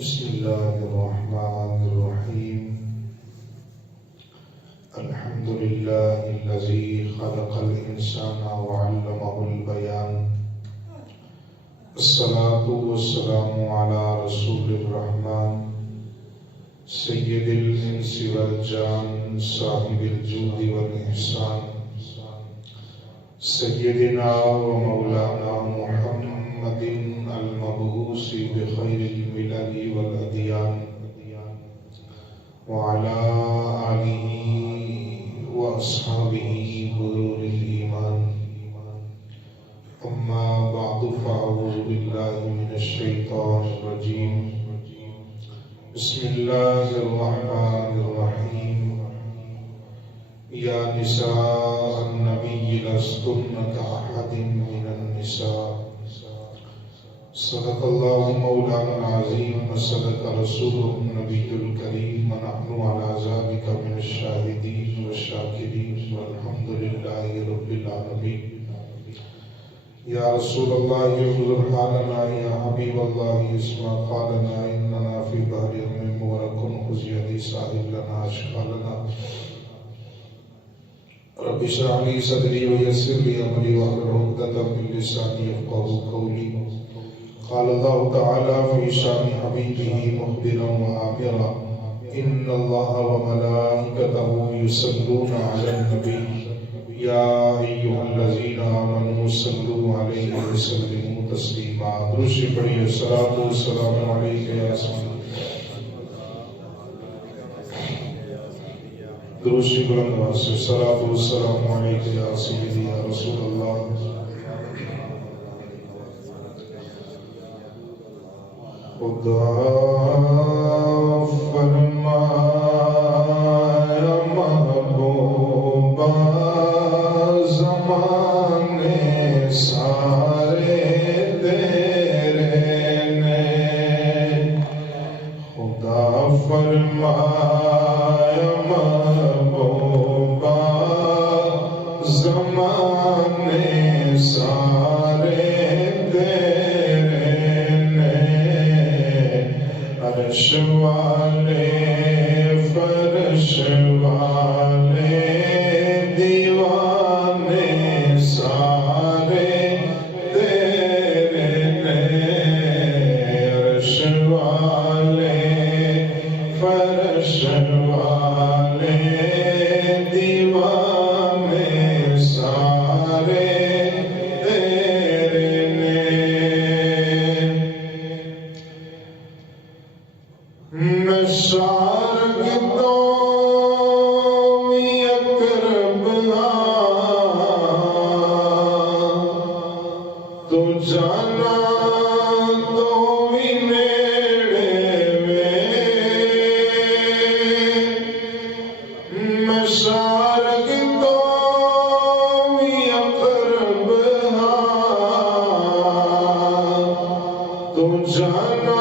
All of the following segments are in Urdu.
بسم الله الرحمن الرحيم. الحمد لله الذي خلق الإنسان وعلمه البيان. الصلاة والسلام على رسول الرحمن سيد الإنس والجان صاحب الجود والإحسان سيدنا ومولانا محمد المبعوث بخير الملل والأديان وعلى آله وأصحابه غرور الإيمان. أما بعد فأعوذ بالله من الشيطان الرجيم. بسم الله الرحمن الرحيم. يا نساء النبي لستن كأحد من النساء. صدق الله مولانا العظيم وصدق رسوله النبي الكريم ونحن على ذلك من الشاهدين والشاكرين والحمد لله رب العالمين. يا رسول الله اغفر حالنا، يا حبيب الله اسمع قالنا، إننا في بحر مغرق خذ يدي ساحل لنا أشكالنا. رب اشرح لي صدري ويسر لي أمري واحلل عقدة من لساني يفقهوا قولي. قال الله تعالى في شان حبيبه مخبرا وآمرا إن الله وملائكته يصلون على النبي يا أيها الذين آمنوا صلوا عليه وسلموا تسليما. درود پڑھیے. الصلاة والسلام عليك يا سيدي. درود بلند آواز سے الصلاة والسلام عليك يا سيدي يا رسول الله. خدا فرمایا محبوبہ زمانے سارے تیرے نے. خدا فرمایا محبوبہ زمانے سارے عرش والے فرش والے دیوانے سارے تیرے نے. عرش والے فرش والے دیوانے سارے تیرے نے. میں شارگدوں میں اقرب تو جانا تو بھی نیڑے میں شارگدوں میں اقرب تو جانا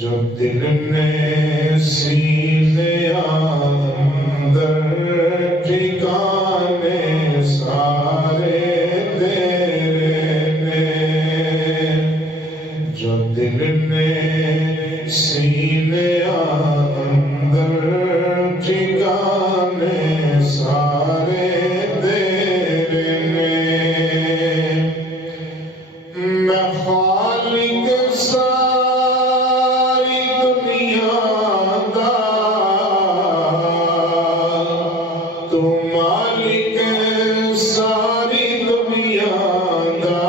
جو دل نے سینے اندر ٹھکانے سارے تیرے نے. جو دل نے سینے اندر ٹھکانے سارے تیرے نے. میں خالق ساری دنیا دا تو مالک ساری دنیا دا.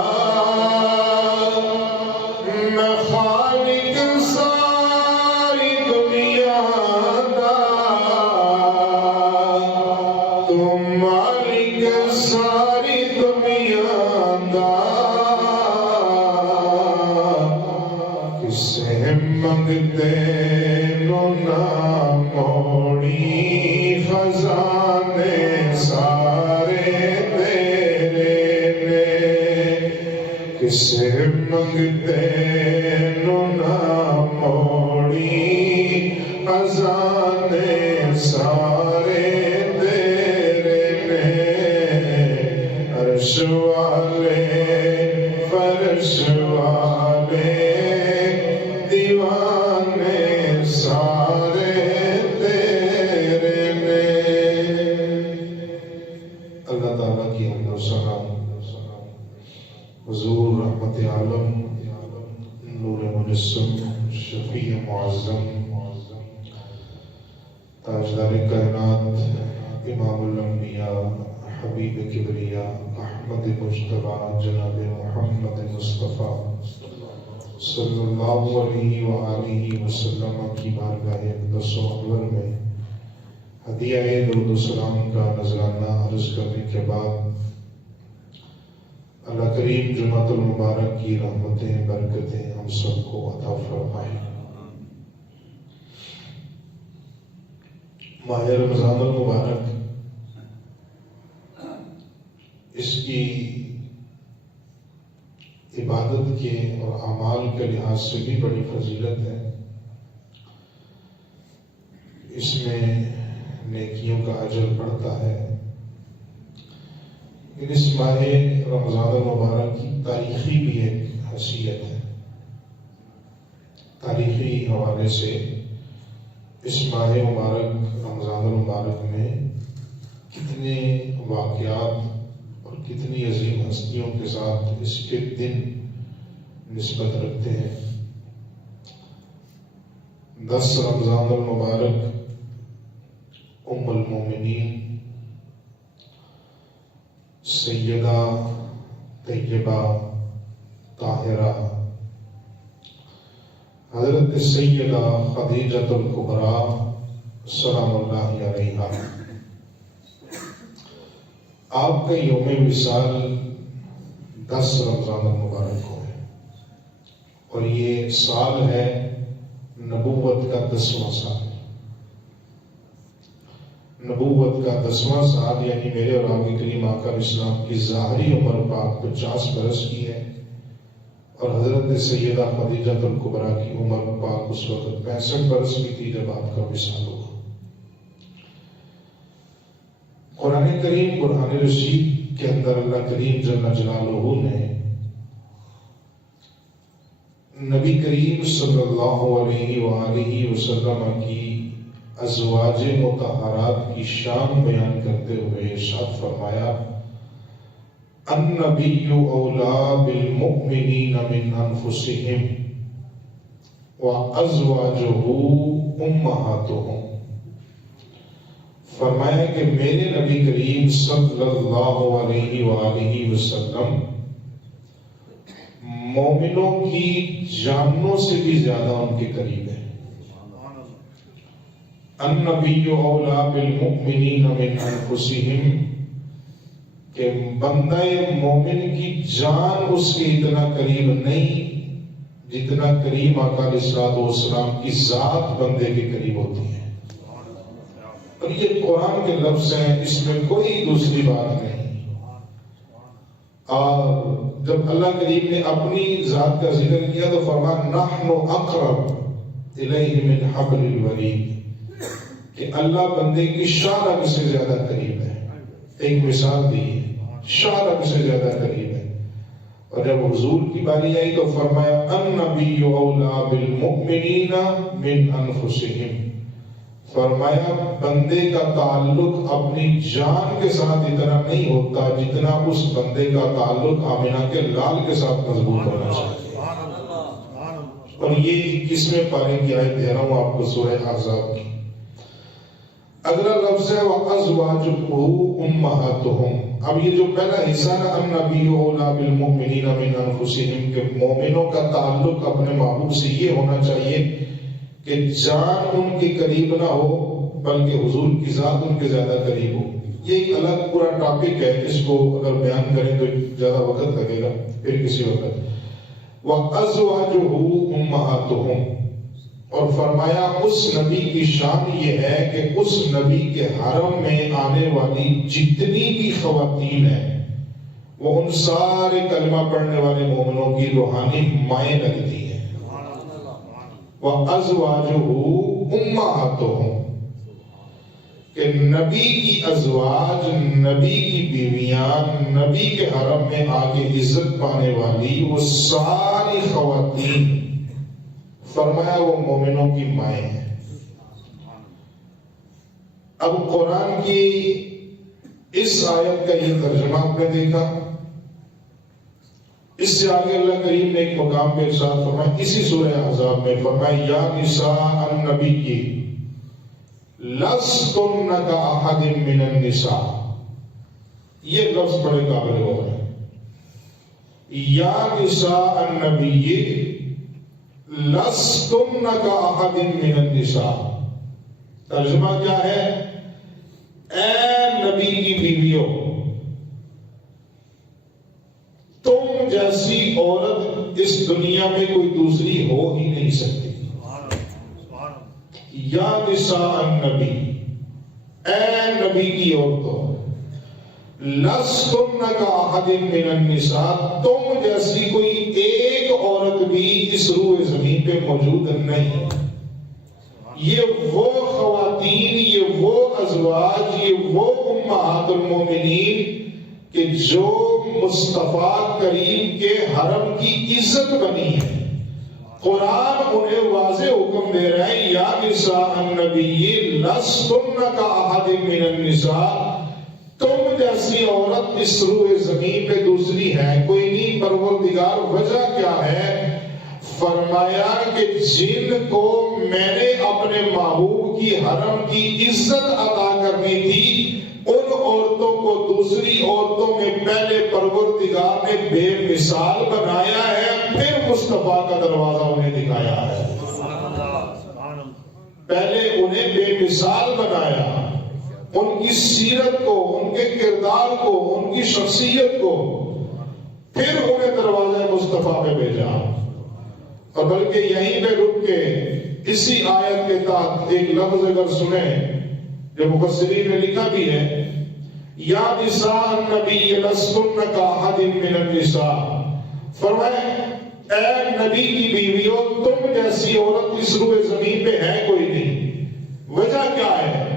میں خالق ساری دنیا دا تو مالک ساری دنیا دا. کسے منگتے نو نہ موڑی خزانے سارے تیرے نے. کسے منگتے نو نہ موڑی خزانے سارے تیرے نے. اللہ تعالیٰ کی حمد و ثنا حضور رحمت عالم نور مجسم شفیع معظم تاجدار کائنات امام الانبیاء حبیب کبریا احمد مجتبی جناب محمد مصطفیٰ صلی اللہ علیہ وآلہ وسلم کی بارگاہ اقدس و انور میں ہدیہ درود و سلام کا نذرانہ عرض کرنے کے بعد اللہ کریم جمعۃ المبارک کی رحمتیں برکتیں ہم سب کو عطا فرمائے۔ ماہ رمضان المبارک اس کی عبادت کے اور اعمال کے لحاظ سے بھی بڑی فضیلت ہے۔ اس میں نیکیوں کا اجر بڑھتا ہے۔ اس ماہ رمضان المبارک کی تاریخی بھی ایک حیثیت ہے۔ تاریخی حوالے سے اس ماہ مبارک رمضان المبارک میں کتنے واقعات اور کتنی عظیم ہستیوں کے ساتھ اس کے دن نسبت رکھتے ہیں۔ 10 رمضان المبارک ام المومنین سیدہ طیبہ طاہرہ حضرت سیدہ خدیجۃ الکبریٰ سلام اللہ علیہا، آپ کا یوم وصال 10 رمضان المبارک کو ہے، اور یہ سال ہے نبوت کا 10واں سال۔ نبوت کا 10واں سال یعنی میرے اور آپ کے کریم آقا اسلام کی ظاہری عمر پاک 50 برس کی ہے، اور حضرت سیدہ خدیجۃ الکبریٰ کی عمر پاک اس وقت 65 برس کی تھی جب آپ کا وصال ہوا۔ قرآن کریم قرآن رشید کے اندر اللہ کریم جل جلالہ نے نبی کریم صلی اللہ علیہ وآلہ وسلم کی ازواج مطہرات کی شان بیان کرتے ہوئے ارشاد فرمایا، النبی اولی بالمؤمنین من انفسہم وازواجہ امہاتہم۔ فرمایا کہ میرے نبی کریم صلی اللہ علیہ وآلہ وسلم مومنوں کی جانوں سے بھی زیادہ ان کے قریب ہے۔ النبی اولی بالمؤمنین من انفسہم، کہ بندہ مومن کی جان اس کے اتنا قریب نہیں جتنا کریم آقا علیہ السلام کی ذات بندے کے قریب ہوتی ہے۔ اور یہ قرآن کے لفظ ہیں، اس میں کوئی دوسری بات نہیں۔ اور جب اللہ کریم نے اپنی ذات کا ذکر کیا تو فرمایا نحن اقرب الیہ من حبل الورید، کہ اللہ بندے کی شارب سے زیادہ قریب ہے۔ ایک مثال دی ہے، شارب سے زیادہ قریب ہے۔ اور جب حضور کی باری آئی تو فرمایا النبی اولی بالمؤمنین من انفسہم، فرمایا بندے کا تعلق اپنی جان کے ساتھ اتنا نہیں ہوتا جتنا اس بندے کا تعلق آمنہ کے لال کے ساتھ مضبوط ہونا چاہیے۔ اور یہ 21ویں پارے کی آیت دے رہا ہوں آپ کو سورہ احزاب کی۔ اگلا لفظ ہے وَأَزْوَاجُهُ أُمَّهَاتُهُمْ۔ اب یہ جو پہلا حصہ ہے النبی اولی بالمؤمنین من انفسہم، کہ مومنوں کا تعلق اپنے محبوب سے یہ ہونا چاہیے کہ جان ان کے قریب نہ ہو بلکہ حضور کی ذات ان کے زیادہ قریب ہو۔ یہ ایک الگ پورا ٹاپک ہے، اس کو اگر بیان کریں تو زیادہ وقت لگے گا پھر کسی وقت۔ وَأَزْوَاجُهُ أُمَّهَاتُهُمْ، اور فرمایا اس نبی کی شان یہ ہے کہ اس نبی کے حرم میں آنے والی جتنی بھی خواتین ہیں وہ ان سارے کلمہ پڑھنے والے مومنوں کی روحانی مائیں لگتی ہیں۔ وَأَزْوَاجُهُ أُمَّهَاتُهُمْ، کہ نبی کی ازواج، نبی کی بیویاں، نبی کے حرم میں آگے عزت پانے والی وہ ساری خواتین، فرمایا وہ مومنوں کی مائیں ہیں۔ اب قرآن کی اس آیت کا یہ ترجمہ آپ نے دیکھا. اس سے آگے اللہ کریم نے ایک مقام پہ ارشاد فرمایا اسی سورہ احزاب میں فرمایا یا نساء النبی لستن کاحد من النساء. یہ لفظ بڑے قابل غور ہے. یا نساء النبی لستن کاحد من النساء. ترجمہ کیا ہے؟ اے نبی کی بیویوں، تم جیسی عورت اس دنیا میں کوئی دوسری ہو ہی نہیں سکتی. یا نساء النبی، اے نبی کی عورتوں، لستن کاحد من النساء، تم جیسی کوئی ایک عورت بھی اس روئے زمین پہ موجود نہیں. یہ وہ خواتین، یہ وہ ازواج، یہ وہ امہات المومنین کہ جو مصطفیٰ کریم کے حرم کی عزت بنی ہے. قرآن انہیں واضح حکم دے رہا ہے یا نساء النبی لستن کاحد من النساء، تم جیسی عورت اس روئے زمین پہ دوسری ہے کوئی نہیں. پروردگار وجہ کیا ہے؟ فرمایا کہ جن کو میں نے اپنے محبوب کی حرم کی عزت عطا کرنی تھی ان عورتوں کو دوسری عورتوں میں پہلے پروردگار نے بے مثال بنایا ہے، پھر مصطفیٰ کا دروازہ انہیں دکھایا ہے. پہلے انہیں بے مثال بنایا، ان کی سیرت کو، ان کے کردار کو، ان کی شخصیت کو، پھر انہیں دروازہ مصطفیٰ پہ بھیجا. اور بلکہ یہیں پہ رک کے اسی آیت کے تحت ایک لفظ اگر سنیں جو مفسرین نے لکھا بھی ہے، یا نساء النبی لستن کاحد من النساء، فرمائے اے نبی کی بیویوں تم جیسی عورت اس روئے زمین پہ ہے کوئی نہیں. وجہ کیا ہے؟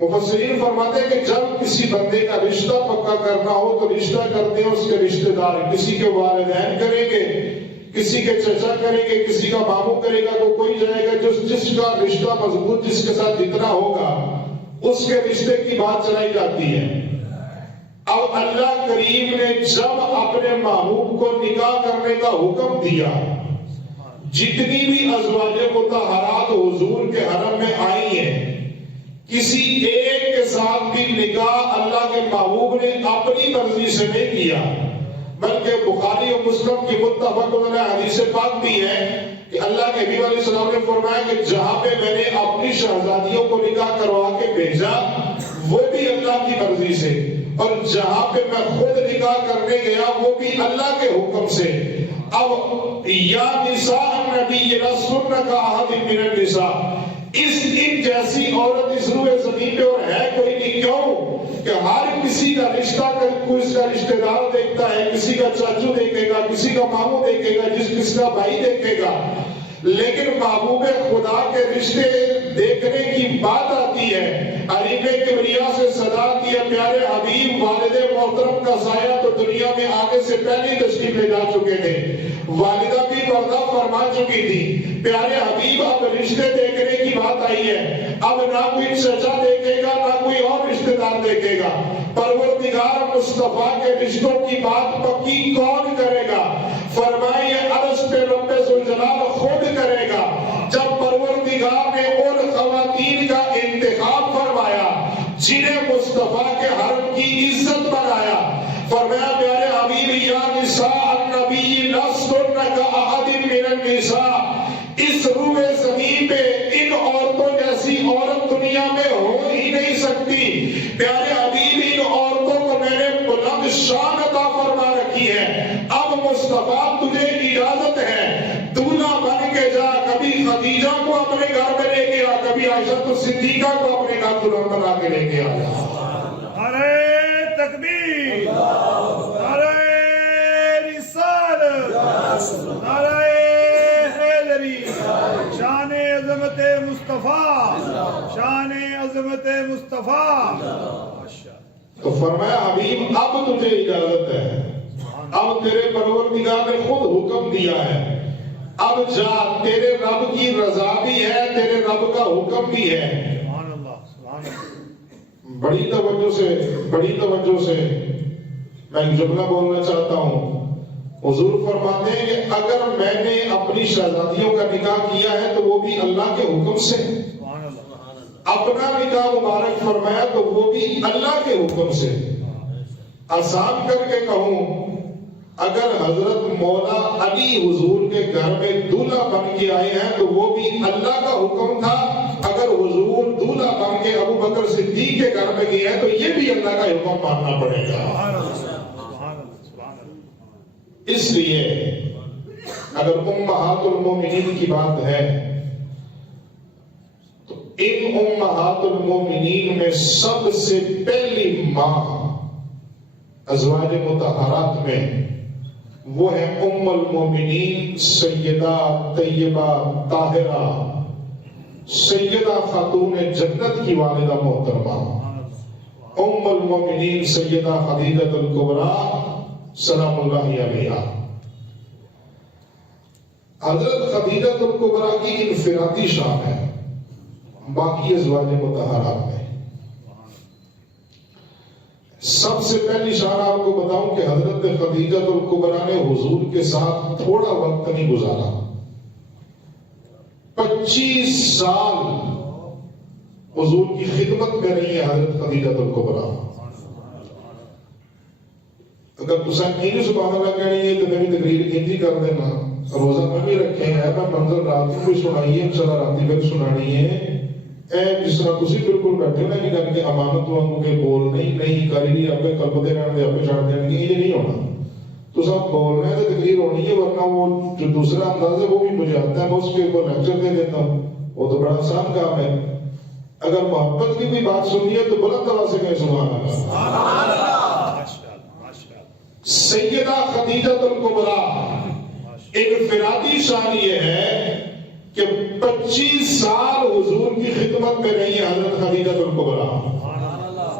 مفسرین فرماتے ہیں کہ جب کسی بندے کا رشتہ پکا کرنا ہو تو رشتہ کرتے ہیں اس کے رشتہ دار، کسی کے والدین کریں گے، کسی کے چچا کریں گے، کسی کا ماموں کرے گا، تو کوئی جائے گا جس کا رشتہ مضبوط جس کے ساتھ جتنا ہوگا اس کے رشتے کی بات چلائی جاتی ہے. اب اللہ کریم نے جب اپنے محبوب کو نکاح کرنے کا حکم دیا، جتنی بھی ازواج مطہرات حضور کے حرم میں آئی ہیں کسی ایک کے ساتھ بھی نکاح اللہ کے محبوب نے اپنی مرضی سے نہیں کیا، بلکہ بخاری و مسلم کی متفق علیہ حدیث پاک بھی ہے کہ اللہ کے حبیب علیہ السلام نے فرمایا کہ جہاں پہ میں نے اپنی شہزادیوں کو نکاح کروا کے بھیجا وہ بھی اللہ کی مرضی سے، اور جہاں پہ میں خود نکاح کرنے گیا وہ بھی اللہ کے حکم سے. اب یا نساء النبی لستن کاحد من النساء، ان جیسی عورت اس روئے زمین پہ اور ہے کوئی نہیں. کیوں کہ ہر کسی کا رشتہ کوئی اس کا رشتہ دار دیکھتا ہے، کسی کا چاچو دیکھے گا، کسی کا ماموں دیکھے گا، کس کا بھائی دیکھے گا، لیکن محبوب خدا کے رشتے دیکھنے کی بات آتی ہے. حریم کبریا سے صدا آتی ہے پیارے حبیب والد محترم کا سایہ تو دنیا میں آگے سے پہلے تشریف لے جا چکے تھے، والدہ بھی پردہ فرما چکی تھی. پیارے حبیب اب رشتے دیکھنے کی بات آئی ہے. اب نہ کوئی چچا دیکھے گا نہ کوئی اور رشتہ دار دیکھے گا. پروردگار مصطفیٰ کے رشتوں کی بات پکی کون کرے گا؟ فرمائیے عرش پہ رب ذوالجلال خود کرے گا. جب پروردگار نے ان خواتین کا انتخاب فرمایا جنہیں مصطفیٰ کے حرم کی عزت بنایا، فرمایا پیارے حبیب یا نساء النبی لستن کاحد من النساء، اس روئے زمین پہ ان عورتوں جیسی عورت دنیا میں ہو ہی نہیں سکتی. پیارے حبیب ان عورتوں کو میں نے بلند شان عطا فرما رکھی ہے. اب مصطفیٰ تجھے اجازت ہے دولہا بن کے جا، کبھی خدیجہ کو اپنے گھر میں لے کے آ، کبھی عائشہ صدیقہ کو اپنے گھر دلہن بنا کے لے کے آ جا. نعرہ تکبیر، نعرہ رسالت، نعرہ حیدری، شان عظمت مصطفیٰ، شان عظمت مصطفیٰ. تو فرمایا حبیب اب تجھے اجازت ہے، اب تیرے پروردگار نے خود حکم دیا ہے، اب جا، تیرے رب کی رضا بھی ہے، تیرے رب کا حکم بھی ہے. بڑی توجہ سے میں ایک جملہ بولنا چاہتا ہوں. حضور فرماتے ہیں کہ اگر میں نے اپنی شہزادیوں کا نکاح کیا ہے تو وہ بھی اللہ کے حکم سے، اپنا نکاح مبارک فرمایا تو وہ بھی اللہ کے حکم سے. آسان کر کے کہوں، اگر حضرت مولا علی حضور کے گھر میں دولہا بن کے آئے ہیں تو وہ بھی اللہ کا حکم تھا. اگر حضور دولہا بن کے ابو بکر صدیق کے گھر میں گئے ہیں تو یہ بھی اللہ کا حکم ماننا پڑے گا. اس لیے اگر امہات المومنین کی بات ہے تو ان امہات المومنین میں سب سے پہلی ماں ازواج مطہرات میں وہ ہے ام المومنین سیدہ طیبہ طاہرہ سیدہ خاتون جنت کی والدہ محترمہ ام المومنین سیدہ خدیجہ الکبریٰ سلام اللہ علیہا. حضرت خدیجہ الکبریٰ کی انفرادی شان ہے باقی ازواج مطہرات میں. سب سے پہلی شان آپ کو بتاؤں کہ حضرت خدیجہ الکبریٰ نے حضور کے ساتھ تھوڑا وقت نہیں گزارا. 25 سال حضور کی خدمت میں رہی ہے حضرت خدیجہ الکبریٰ. اگر تسا نہیں سبحان اللہ کہنی ہے تو میں بھی تقریر انجی کر دینا. روزہ میں بھی رکھے ہیں میں منظر رات کو بھی سنائی ہے انشاءاللہ راتی میں سنانی ہے. اے جس طرح تسی بالکل بیٹھے نا کہ کر کے امانت وانگو کے بول نہیں کری نہیں آپ کے قلب دے رہنے آپ کے چھاڑ دینے یہ نہیں ہونا. تو سب بول رہے ہیں تو تقریر ہونی ہے ورنہ وہ جو دوسرا انداز ہے وہ بھی مجھے آتا ہے میں اس کے اوپر لیکچر دے دیتا ہوں. وہ تو بڑا آسان کام ہے. اگر محبت کی کوئی بات سننی ہے تو بلند آواز سے کہیں سبحان اللہ. سیدہ خدیجہ الکبریٰ انفرادی شان یہ ہے کہ 25 سال حضور کی خدمت میں رہی ہے حضرت خدیجہ الکبریٰ.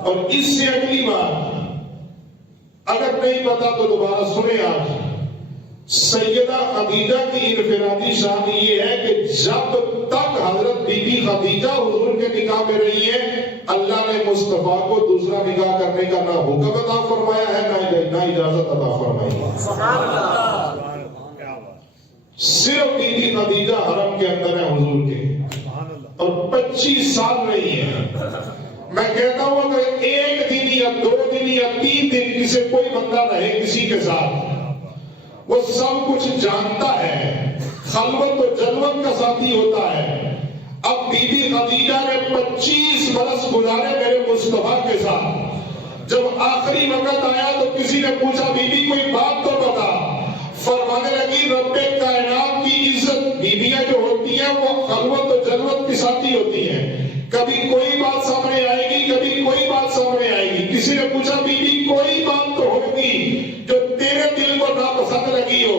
اور اس سے اگلی بات اگر نہیں پتا تو دوبارہ سنیں. آج سیدہ خدیجہ کی انفرادی شان یہ ہے کہ جب تک حضرت بی بی خدیجہ حضور کے نکاح میں رہی ہے اللہ نے مصطفیٰ کو دوسرا نکاح کرنے کا نہ حکم عطا فرمایا ہے نہ اجازت عطا فرمائی ہے. صرف بی بی خدیجہ حرم کے اندر ہے حضور کے اور 25 سال رہی ہے. میں کہتا ہوں اگر ایک دن یا 2 دن یا 3 دن کسی کوئی بندہ رہے کسی کے ساتھ وہ سب کچھ جانتا ہے خلوت و جلوت کا ساتھی ہوتا ہے. اب بی بی خدیجہ نے 25 برس گزارے میرے مصطفیٰ کے ساتھ. جب آخری وقت آیا تو کسی نے پوچھا بی بی کوئی بات تو بتا. فرمانے لگی رب کائنات کی عزت بیویاں جو ہوتی ہیں وہ خلوت و جلوت کی ساتھی ہوتی ہیں. کبھی کوئی بات سامنے آئے گی کبھی کوئی بات سامنے آئے گی. کسی نے پوچھا بی بی کوئی بات تو ہوگی جو تیرے دل کو ناپسند لگی ہو.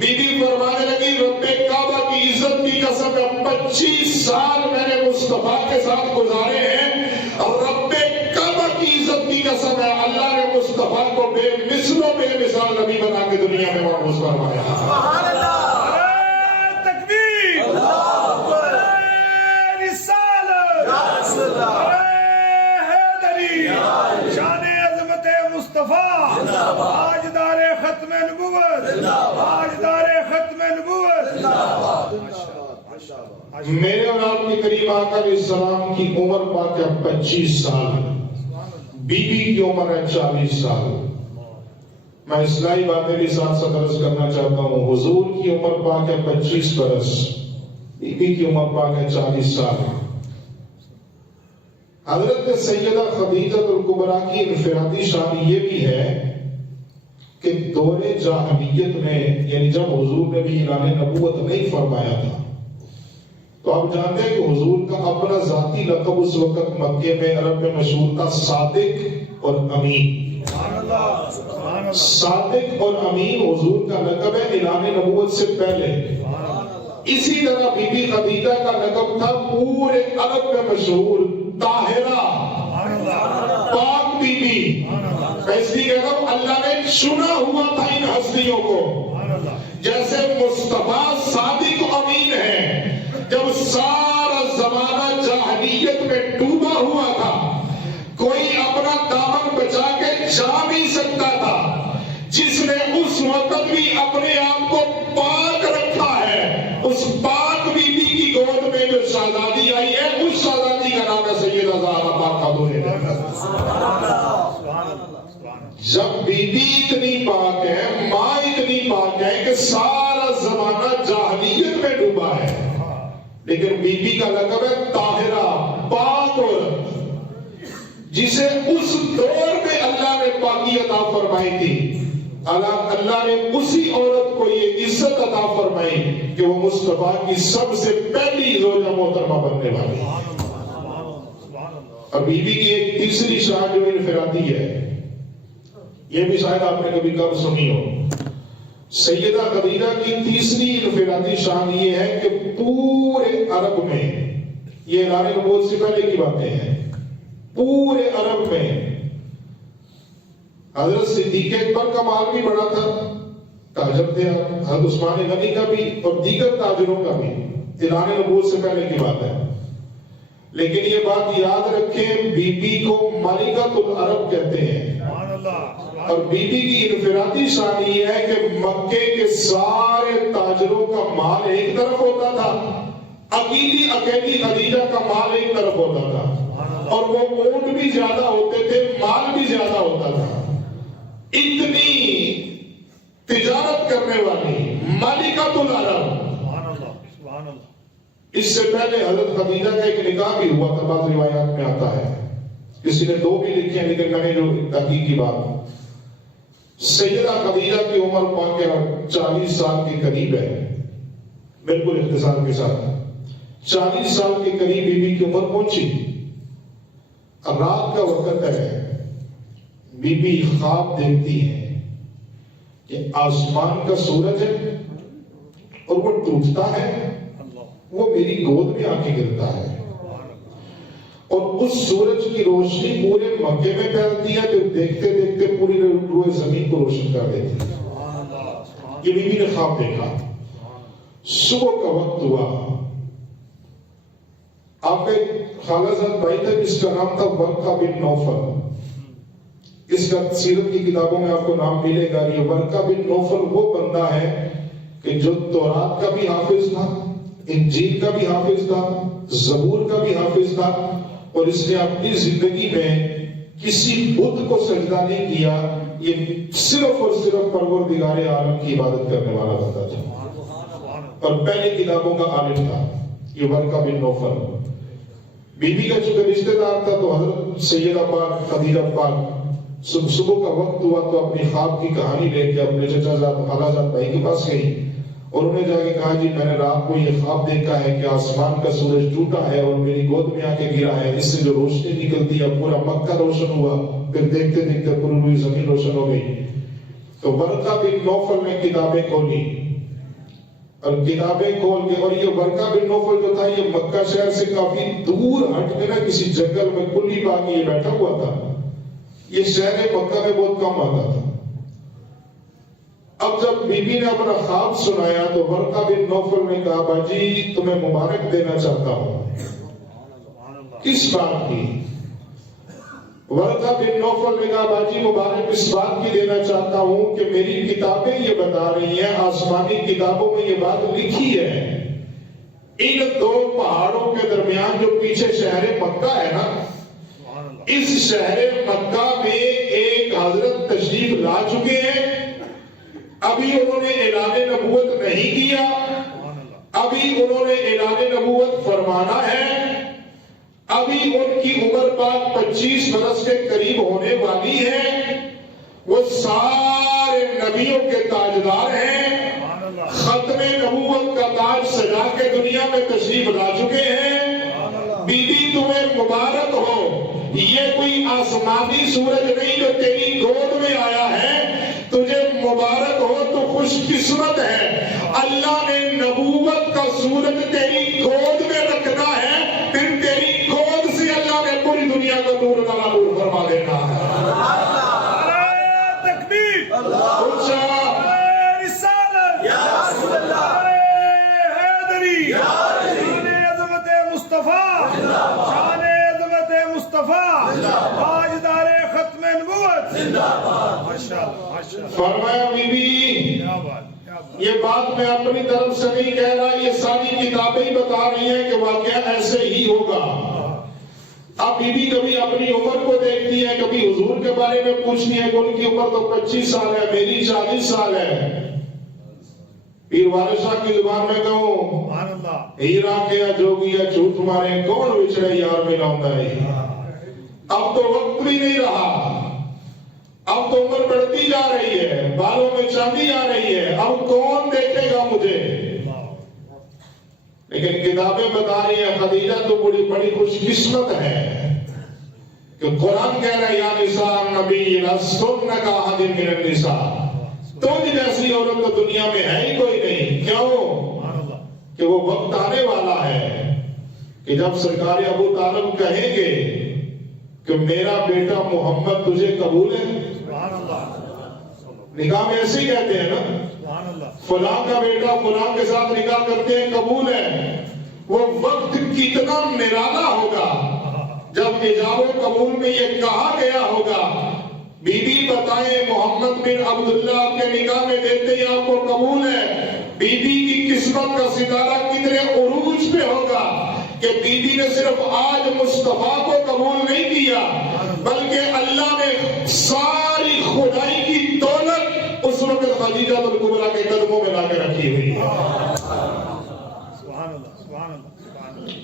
بی بی فرمانے لگی رب کعبہ کی عزت کی قسم 25 سال میں نے مصطفیٰ کے ساتھ گزارے ہیں اور رب کعبہ کی عزت کی قسم ہے اللہ نے مصطفیٰ کو بے مثل و بے مثال نبی بنا کے دنیا میں مبعوث فرمایا. سبحان اللہ. تکبیر. رسالت. حیدری. شان عظمت مصطفیٰ. تاجدار ختم نبوت. تاجدار ختم نبوت. میرے اور آپ کے کریم آقا علیہ السلام کی عمر پاک ہے 25 سال. بی بی کی عمر ہے 40 سال. میں اصلاحی باتیں بھی ساتھ ساتھ عرض کرنا چاہتا ہوں. حضور کی عمر پاک ہے 25 برس بی بی کی عمر پاک ہے 40 سال. حضرت سیدہ خدیجہ الکبریٰ کی انفرادی شان یہ بھی ہے کہ دور جاہلیت میں یعنی جب حضور نے بھی اعلان نبوت نہیں فرمایا تھا تو آپ جانتے ہیں کہ حضور کا اپنا ذاتی لقب اس وقت مکے میں عرب میں مشہور تھا صادق اور امین. صادق اور امین حضور کا لقب ہے اعلان نبوت سے پہلے. اسی طرح بی بی خدیجہ کا لقب تھا پورے عرب میں مشہور طاہرہ پاک بی بی. میں اس لیے کہتا ہوں اللہ نے چنا ہوا تھا ان ہستیوں کو. جیسے مصطفیٰ صادق و امین ہے جب سارا زمانہ جاہلیت میں ڈوبا ہوا تھا کوئی جب بی بی اتنی پاک ہے، ماں اتنی پاک ہے کہ سارا زمانہ جاہلیت میں ڈوبا ہے، لیکن بی بی کا لقب ہے طاہرہ، پاک عورت، جسے اس دور میں اللہ نے پاکی عطا فرمائی تھی۔ اللہ نے اسی عورت کو یہ عزت عطا فرمائی کہ وہ مصطفیٰ کی سب سے پہلی زوجہ محترمہ بننے والی ہے۔ اور بی بی کی ایک تیسری شان جو انفرادی ہے، یہ بھی شاید آپ نے کبھی کم سنی ہو۔ سیدہ خدیجہ کی تیسری انفرادی شان یہ ہے کہ پورے عرب میں، یہ اعلان نبوت سے پہلے کی باتیں ہیں، پورے عرب میں حضرت صدیق اکبر کا مال بھی بڑا تھا، تاجر تھے، حضرت عثمان غنی کا بھی اور دیگر تاجروں کا بھی، اعلان نبوت سے پہلے کی بات ہے۔ لیکن یہ بات یاد رکھیں، بی بی کو ملکۃ العرب کہتے ہیں، اور بی بی کی انفرادی شان یہ ہے کہ مکے کے سارے تاجروں کا مال ایک طرف ہوتا تھا، اکیلی خدیجہ کا مال ایک طرف ہوتا تھا، اور وہ اونٹ بھی زیادہ ہوتے تھے، مال بھی زیادہ ہوتا تھا۔ اتنی تجارت کرنے والی ملکۃ العرب۔ اس سے پہلے حضرت خدیجہ کا ایک نکاح بھی ہوا تھا، بعض روایات میں آتا ہے، کسی نے 2 بھی لکھی ہیں، لیکن میں نے جو تحقیقی بات، سیدہ خدیجہ کی عمر پاک 40 سال کے قریب ہے، بالکل اختصار کے ساتھ 40 سال کے قریب بی بی کی عمر پہنچی۔ اب رات کا وقت ہے، بی بی خواب دیکھتی ہے کہ آسمان کا سورج ہے اور وہ ٹوٹتا ہے، وہ میری گود میں آ کے گرتا ہے، اور اس سورج کی روشنی پورے مکے میں پھیلتی ہے، پھر دیکھتے دیکھتے پوری روئے زمین کو روشن کر دیتی ہے۔ یہ بی بی نے خواب دیکھا۔ صبح کا وقت ہوا، آپ کے خالہ زاد بھائی تھا جس کا نام تھا ورقہ بن نوفل، اس کا سیرت کی کتابوں میں آپ کو نام ملے گا۔ یہ ورقہ بن نوفل وہ بندہ ہے کہ جو تورات کا بھی حافظ تھا، انجیل کا بھی حافظ تھا، زبور کا بھی حافظ تھا، اور اس نے اپنی زندگی میں کسی بت کو سجدہ نہیں کیا، یہ صرف اور صرف پروردگار عالم کی عبادت کرنے والا بندہ تھا، اور پہلی کتابوں کا عالم تھا یہ ورقہ بن نوفل۔ بی بی کا چونکہ رشتہ دار تھا تو حضرت سیدہ پاک خدیجہ پاک صبح کا وقت ہوا تو اپنی خواب کی کہانی لے کے اپنے چچا زاد خالہ زاد بھائی کے پاس گئی، اور انہیں جا کے کہا جی میں نے رات کو یہ خواب دیکھا ہے کہ آسمان کا سورج ٹوٹا ہے اور میری گود میں آ کے گرا ہے، اس سے جو روشنی نکلتی ہے پورا مکہ روشن ہوا، پھر دیکھتے دیکھتے پوری زمین روشن ہو گئی۔ تو ورقہ بن نوفل نے کتابیں کھولی، اور کتابیں کھول کے، اور یہ ورقہ بن نوفل جو تھا یہ مکہ شہر سے کافی دور ہٹ کے نا کسی جنگل میں کلی باغ یہ بیٹھا ہوا تھا، یہ شہر مکہ میں بہت کم آتا تھا۔ اب جب بی بی نے اپنا خواب سنایا تو ورقہ بن نوفل نے کہا باجی تمہیں مبارک دینا چاہتا ہوں۔ کس بات کی؟ ورقہ بن نوفل نے کہا باجی مبارک اس بات کی دینا چاہتا ہوں کہ میری کتابیں یہ بتا رہی ہیں، آسمانی کتابوں میں یہ بات لکھی ہے، ان 2 پہاڑوں کے درمیان جو پیچھے شہر مکہ ہے نا، اس شہر مکہ میں ایک حضرت تشریف لا چکے ہیں، ابھی انہوں نے اعلان نبوت نہیں کیا، ابھی انہوں نے اعلان نبوت فرمانا ہے، ابھی ان کی عمر پاک 25 برس کے قریب ہونے والی ہے، وہ سارے نبیوں کے تاجدار ہیں، ختم نبوت کا تاج سجا کے دنیا میں تشریف لا چکے ہیں۔ بی بی تمہیں مبارک ہو، یہ کوئی آسمانی سورج نہیں جو تیری گود میں آیا ہے، تجھے مبارک ہو، تو خوش قسمت ہے، اللہ نے نبوت کا سورج تیری گود میں رکھنا ہے، پھر تیری گود سے اللہ نے پوری دنیا کو نور کا نور فرما دینا ہے۔ تکبیر، رسالت، حیدری، شان عظمت مصطفیٰ، شان عظمت مصطفیٰ، تاجدار ختم نبوت۔ فرمایا بی بی یہ بات میں اپنی طرف سے نہیں کہہ رہا، یہ ساری کتابیں بتا رہی ہیں کہ واقعہ ایسے ہی ہوگا۔ اب بیوی کبھی اپنی عمر کو دیکھتی ہے، کبھی حضور کے بارے میں پوچھتی ہے کہ ان کی عمر تو 25 سال ہے، میری 40 سال ہے۔ پیر والد صاحب کی زبان میں کہوں، ہیرا کیا جوگیا جھوٹ مارے کون وچھڑے یار میں لاؤں ہے۔ اب تو وقت بھی نہیں رہا، اب تو عمر بڑھتی جا رہی ہے، بالوں میں چاندی آ رہی ہے، اب کون دیکھے گا مجھے؟ لیکن کتابیں بتا رہی ہیں خدیجہ تو بڑی خوش قسمت ہے کہ قرآن کہہ رہا ہے یا نساء النبی لستن کاحد من النساء، تجھ جیسی عورت تو دنیا میں ہے ہی کوئی نہیں۔ کیوں؟ کہ وہ وقت آنے والا ہے کہ جب سرکار ابو طالب کہیں گے کہ میرا بیٹا محمد تجھے قبول ہے۔ نکاح میں ایسے ہی کہتے ہیں نا، فلاں کا بیٹا فلاں کے ساتھ نکاح کرتے ہیں، قبول ہے۔ وہ وقت کتنا نرالا ہوگا جب ایجاب و قبول میں یہ کہا گیا ہوگا، بی بی بتائیں محمد بن عبداللہ آپ کے نکاح میں دیتے ہی آپ کو قبول ہے۔ بی بی کی قسمت کا ستارہ کتنے عروج پہ ہوگا کہ بی بی نے صرف آج مصطفیٰ کو قبول نہیں کیا بلکہ اللہ نے ساری خدائی کی دولت اس وقت خدیجہ الکبریٰ کے قدموں میں لا کے رکھی ہوئی ہے۔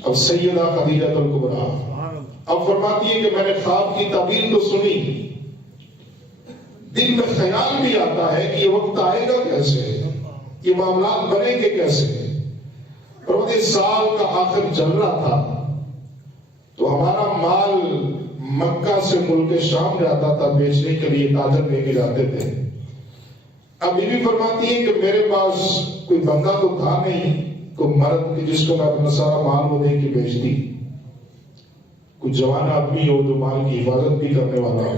اب سیدہ خدیجہ الکبریٰ اب فرماتی ہے کہ میں نے خواب کی تعبیر تو سنی، دل میں خیال بھی آتا ہے کہ یہ وقت آئے گا کیسے، یہ معاملات بنیں گے کیسے۔ اور اس سال کا آخر چل رہا تھا تو ہمارا مال مکہ سے ملک شام جاتا تھا بیچنے کے لیے، تاجر لے کے جاتے تھے۔ اب بی بی فرماتی ہے کہ میرے پاس کوئی بندہ تو تھا نہیں، کوئی مرد جس کو میں اپنا سارا مال وہ دے کے بیچتی، کوئی جوان آدمی ہو جو مال کی حفاظت بھی کرنے والا ہو۔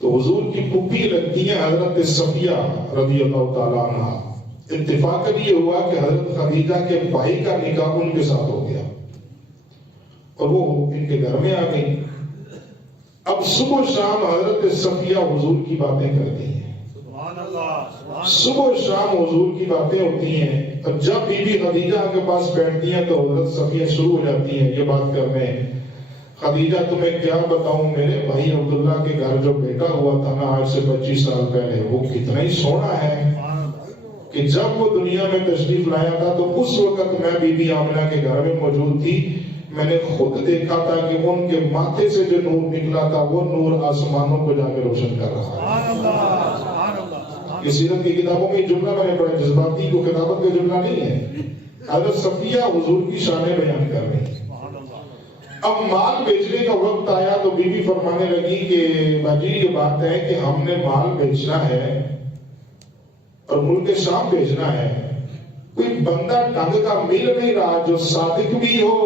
تو حضور کی پھوپھی لگتی ہیں حضرت صفیہ رضی اللہ تعالیٰ عنہ۔ اتفاقاً یہ ہوا کہ حضرت خدیجہ کے بھائی کا نکاح ان کے ساتھ ہو گیا اور وہ ان کے گھر میں آ گئی۔ اب صبح شام حضرت صفیہ حضور کی باتیں کرتی ہیں، صبح شام حضور کی باتیں ہوتی ہیں، اور جب بی بی خدیجہ کے پاس بیٹھتی ہیں تو حضرت صفیہ شروع ہو جاتی ہیں یہ بات کرنے، خدیجہ تمہیں کیا بتاؤں، میرے بھائی عبداللہ کے گھر جو بیٹا ہوا تھا نا آج سے 25 سال پہلے، وہ کتنا ہی سونا ہے کہ جب وہ دنیا میں تشریف لایا تھا تو اس وقت میں بی بی آمنہ کے گھر میں موجود تھی، میں نے خود دیکھا تھا کہ ان کے ماتھے سے جو نور نکلا تھا وہ نور آسمانوں کو جا کے روشن کر رہا ہے۔ یہ سیرت کی کتابوں میں جملہ میں نے پڑھا، جذباتی کو کتابت کا جملہ نہیں ہے، حضرت صفیہ حضور کی شان بیان کر رہی ہے۔ اب مال بیچنے کا وقت آیا تو بی بی فرمانے لگی کہ باجی یہ بات ہے کہ ہم نے مال بیچنا ہے اور ملک شام بیچنا ہے، کوئی بندہ ڈھنگ کا مل نہیں رہا جو صادق بھی ہو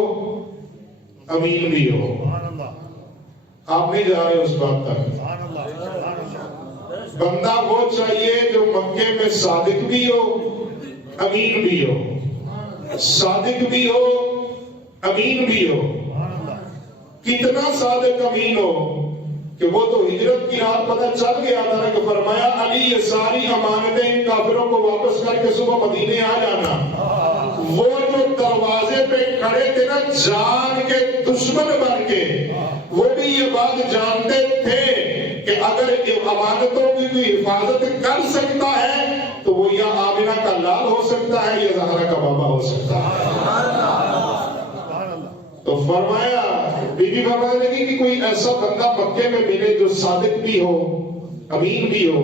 امین بھی ہو۔ آپ نہیں جا رہے اس بات تک، بندہ وہ چاہیے جو مکے میں صادق بھی ہو امین بھی ہو، صادق بھی ہو امین بھی ہو۔ کتنا صادق امین ہو کہ وہ تو ہجرت کی رات پتہ چل گیا تھا کہ فرمایا علی یہ ساری امانتیں ان کافروں کو واپس کر کے صبح مدینے آ جانا۔ وہ جو دروازے پہ کھڑے تھے نا جان کے دشمن بن کے، وہ بھی یہ بات جانتے تھے کہ اگر امانتوں کی کوئی حفاظت کر سکتا ہے تو وہ یا آمنہ کا لال ہو سکتا ہے یا زہرا کا بابا ہو سکتا ہے۔ تو فرمایا بی بی فرمانے لگی کہ کوئی ایسا بندہ مکے میں ملے جو صادق بھی ہو امین بھی ہو،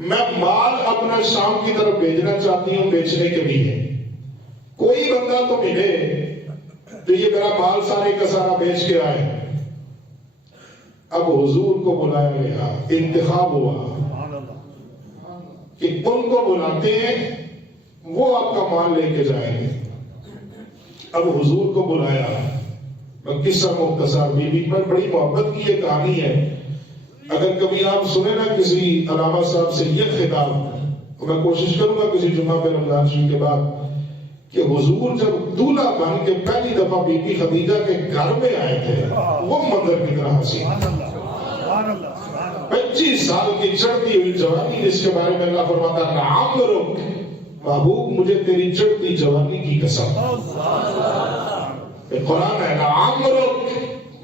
میں مال اپنا شام کی طرف بھیجنا چاہتی ہوں بیچنے کے لیے، کوئی بندہ تو ملے جو یہ میرا مال سارے کا سارا بیچ کے آئے۔ اب حضور کو بلایا گیا، انتخاب ہوا کہ ان کو بلاتے ہیں وہ آپ کا مال لے کے جائیں گے۔ اب حضور کو بلایا، قصہ مختصر، بی بی پر بڑی محبت کی یہ کہانی ہے، اگر کبھی آپ سنیں نا کسی علامہ صاحب سے یہ خطاب، تو میں کوشش کروں گا کسی جمعہ پہ رمضان شریف کے بعد کہ حضور جب دولہا بن کے پہلی دفعہ بی بی خدیجہ کے گھر میں آئے تھے وہ منظر کتنا حسین، 25 سال کی چڑھتی ہوئی جوانی جس کے بارے میں اللہ فرماتا ہے نعم رک محبوب مجھے تیری چڑھتی جوانی کی قسم، قرآن ہے نعم رک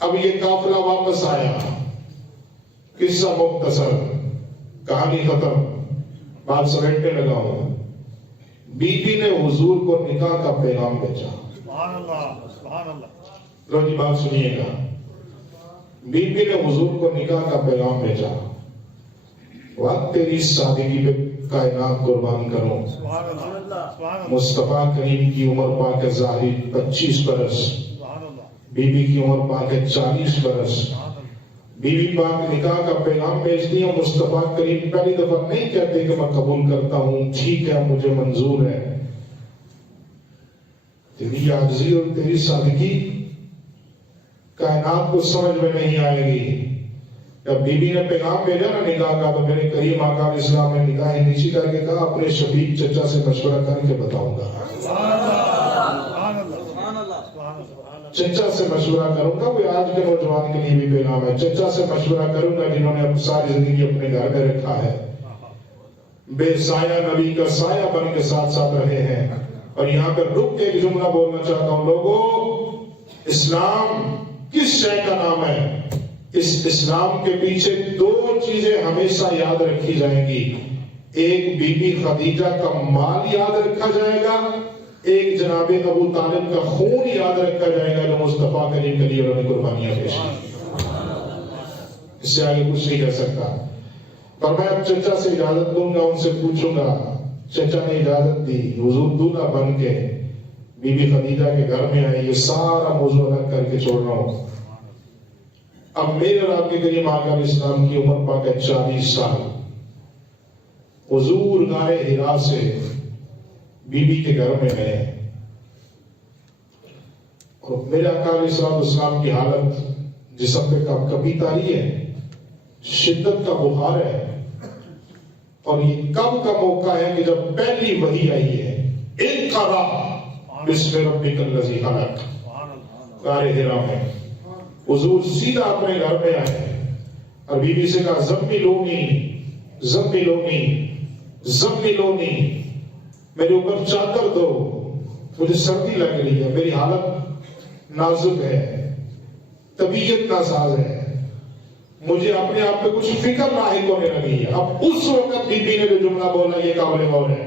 اب یہ قافلہ واپس آیا، قصہ مختصر، کہانی ختم، بات سمیٹنے لگا ہوں۔ بی بی نے حضور کو نکاح کا پیغام بھیجا۔ سبحان اللہ، سبحان اللہ۔ لو جی بات سنیے گا، بی بی نے حضور کو نکاح کا پیغام بھیجا، وقت تیری سادگی پہ کائنات قربان کروں۔ سبحان اللہ، سبحان اللہ، مصطفیٰ کریم کی عمر پاک ہے ظاہری 25 برس، سبحان اللہ، بی بی کی عمر پاک ہے 40 برس۔ سبحان اللہ۔ بی بی پاک نکاح کا پیغام بھیجتی ہے، مصطفیٰ کریم پہلی دفعہ نہیں کہتے کہ میں قبول کرتا ہوں، ٹھیک ہے مجھے منظور ہے۔ تیری عاجزی اور تیری سادگی کائنات کو سمجھ میں نہیں آئے گی۔ جب بی بی نے پیغام بھیجا نا نکاح کا، تو میرے کریم آقا علیہ السلام نے نگاہ نیچی کر کے کہا اپنے شفیق چچا سے مشورہ کر کے بتاؤں گا، چچا سے مشورہ کروں گا۔ وہ آج کے نوجوان کے لیے بھی پیغام ہے، چچا سے مشورہ کروں گا جنہوں نے اب ساری زندگی اپنے گھر میں رکھا ہے، بے سایہ نبی کا سایہ بن کے ساتھ ساتھ رہے ہیں۔ اور یہاں پہ رک کے ایک جملہ بولنا چاہتا ہوں، لوگوں اسلام کس شے کا نام ہے؟ اس اسلام کے پیچھے دو چیزیں ہمیشہ یاد رکھی جائیں گی، ایک بی بی خدیجہ کا مال یاد رکھا جائے گا، ایک جناب ابو طالب کا خون یاد رکھا جائے گا جو مصطفیٰ کریم کے لیے انہوں نے قربانیاں پیش کی۔ اس سے آگے کچھ نہیں کہہ سکتا۔ پر میں اب چچا سے اجازت دوں گا، ان سے پوچھوں گا، چچا نے اجازت دی، حضور دولہا بن کے بی بی خدیجہ کے گھر میں آئے۔ یہ سارا موضوع الگ کر کے چھوڑ رہا ہوں۔ اب میرے اور آپ کے کریم آقا علیہ السلام کی عمر پاک ہے 40 سال۔ حضور غار حرا سے بی بی کے گھر میں گئے، اور میرے آقا علیہ السلام کی حالت جسم پہ کبھی تاری ہے، شدت کا بخار ہے، اور یہ کب کا موقع ہے کہ جب پہلی وحی آئی ہے، اقرا بسم ربک الذی خلق، غار حرا میں۔ حضور سیدھا اپنے گھر میں آئے اور بی بی سے کہا زملونی زملونی زملونی، میرے اوپر چادر دو، مجھے سردی لگ رہی ہے، میری حالت نازک ہے، طبیعت ناساز ہے، مجھے اپنے آپ پہ کچھ فکر لاحق ہونے لگی ہے۔ اب اس وقت بی بی نے جو جملہ بولا یہ قابل غور ہے۔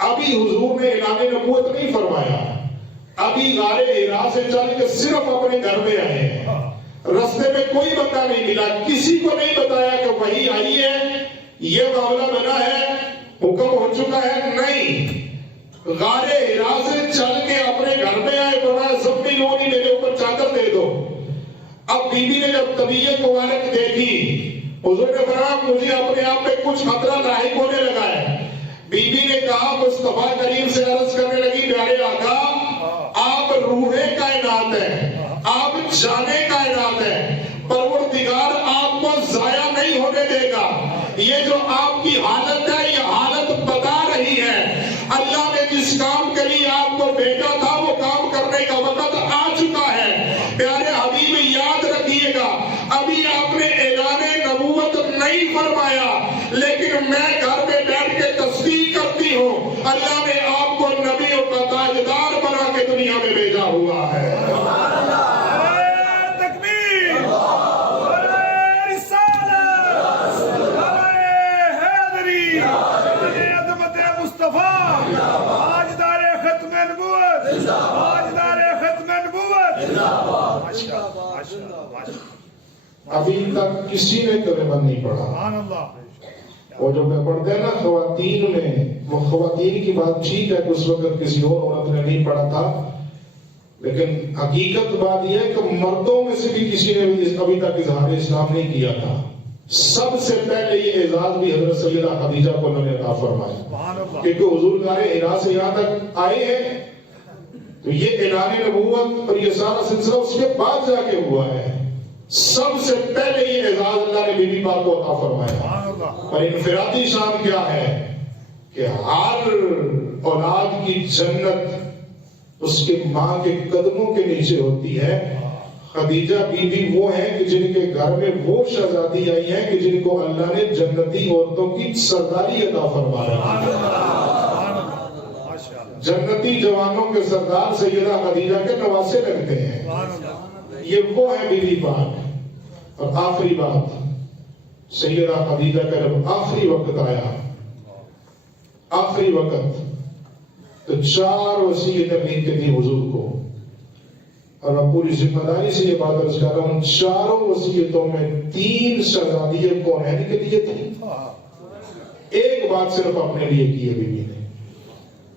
ابھی حضور نے اعلان نبوت نہیں فرمایا، ابھی غار حرا سے چل کے صرف اپنے گھر میں آئے ہیں، رستے میں کوئی بندہ نہیں ملا، کسی کو نہیں بتایا کہ وحی آئی ہے، یہ معاملہ بنا ہے، حکم ہو چکا ہے، نہیں، غار حرا سے چل کے اپنے گھر میں آئے، فرمایا زملونی، میرے اوپر چادر دے دو۔ اب بی بی نے جب طبیعت مبارک دیکھی، حضور نے فرمایا مجھے اپنے آپ پہ کچھ خطرہ لاحق ہونے لگا ہے۔ بی بی نے کہا، مصطفیٰ کریم سے عرض کرنے لگی، پیارے آقا آپ روح کائنات ہیں، آپ جان کائنات ہیں، پروردگار آپ کو ضائع نہیں ہونے دے گا۔ یہ جو آپ کی حالت ہے یہ حالت بتا رہی ہے اللہ نے جس کام کے لیے آپ کو بھیجا تھا وہ کام کرنے کا وقت آ چکا ہے۔ پیارے حبیب یاد رکھیے گا، ابھی آپ نے اعلان نبوت نہیں فرمایا، لیکن میں گھر میں بیٹھ کے تصدیق کرتی ہوں اللہ نے آپ کو نبیوں کا تاجدار بنا کے دنیا میں بھیجا ہوا ہے۔ ابھی تک کسی نے کلمہ نہیں پڑھا۔ وہ جو پڑھتے ہیں نا خواتین میں، وہ خواتین کی بات ٹھیک ہے کہ اس وقت کسی اور عورت نے نہیں پڑھا تھا، لیکن حقیقت بات یہ ہے کہ مردوں میں سے بھی کسی نے بھی ابھی تک اظہار اسلام نہیں کیا تھا۔ سب سے پہلے یہ اعزاز بھی حضرت سیدہ خدیجہ کو اللہ نے عطا فرمایا، کیونکہ حضور غار حرا سے یہاں تک آئے ہیں تو یہ اعلان نبوت اور یہ سارا سلسلہ اس کے بعد جا کے ہوا ہے۔ سب سے پہلے یہ اعزاز اللہ نے بی بی پاک کو عطا فرمایا۔ اور انفرادی شان کیا ہے کہ ہر اولاد کی جنت اس کے ماں کے قدموں کے نیچے ہوتی ہے۔ خدیجہ بی بی وہ ہیں کہ جن کے گھر میں وہ شہزادی آئی ہیں کہ جن کو اللہ نے جنتی عورتوں کی سرداری عطا فرمایا۔ جنتی جوانوں کے سردار سیدہ خدیجہ کے نواسے لگتے ہیں۔ یہ وہ ہے بیوی پاک۔ اور آخری بات، سیدہ خدیجہ کا جب آخری وقت آیا، آخری وقت، تو 4 وصیتیں لکھ کے دی حضور کو، اور میں پوری ذمہ داری سے یہ بات عرض کر رہا ہوں، 4 وصیتوں میں 3 شہزادی کونین کے لیے تھی، ایک بات صرف اپنے لیے کی ہے بیوی نے،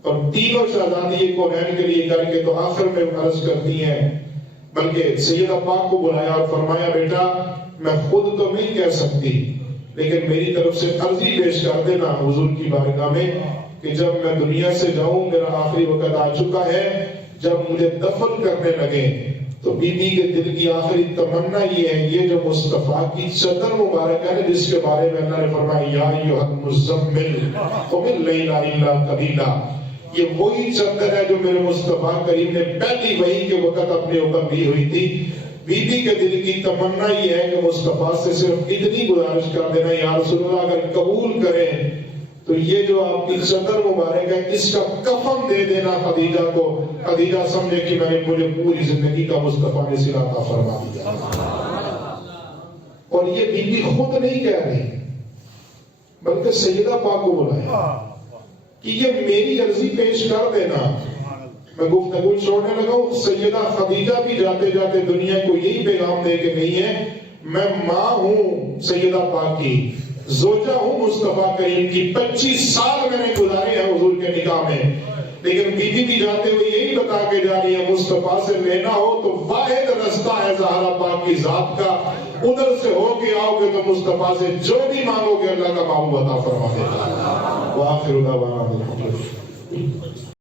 اور تینوں شہزادی کونین کے لیے کر کے تو آخر میں عرض کرتی ہیں، بلکہ سیدہ پاک کو بلایا اور فرمایا بیٹا میں خود تو نہیں کہہ سکتی، لیکن میری طرف سے عرضی پیش کر دینا حضور کی بارگاہ میں کہ جب میں دنیا سے جاؤں، میرا آخری وقت آ چکا ہے، جب مجھے دفن کرنے لگے تو بی بی کے دل کی آخری تمنا یہ ہے، یہ جو مصطفیٰ کی چادر مبارک ہے جس کے بارے میں اللہ نے فرمایا یا ایھا المزمل قم اللیل الا قلیلا، یہ وہی چادر ہے جو میرے مصطفیٰ کریم نے پہلی وحی کے وقت اپنے اوپر دی ہوئی تھی۔ بی بی کے دل کی تمنا یہ ہے کہ مصطفیٰ سے صرف اتنی گزارش کر دینا، یا رسول اللہ اگر قبول کریں تو یہ جو آپ کی چادر مبارک ہے اس کا کفن دے دینا خدیجہ کو، خدیجہ سمجھے کہ میں نے مجھے پوری زندگی کا مصطفیٰ نے صلہ عطا فرما دیا۔ اور یہ بی بی خود نہیں کہہ رہی بلکہ سیدہ پاک کو بلایا کہ یہ میری عرضی پیش کر دینا۔ میں گفتگو چھوڑنے لگا ہوں، سیدہ خدیجہ بھی جاتے جاتے دنیا کو یہی پیغام دے کے گئی ہے، میں ماں ہوں سیدہ پاک کی، زوجہ ہوں مصطفیٰ کریم کی، 25 سال میں نے گزارے ہیں حضور کے نکاح میں، لیکن بی بی بھی جاتے ہوئے یہی بتا کے جا رہی ہے مصطفیٰ سے لینا ہو تو واحد رستہ ہے زہرا پاک کی ذات کا، ادھر سے ہو کے آؤ گے تو مصطفیٰ سے جو بھی مانگو گے اللہ کا محبوب عطا فرما دے گا۔ وآخر دعوانا الحمدللہ۔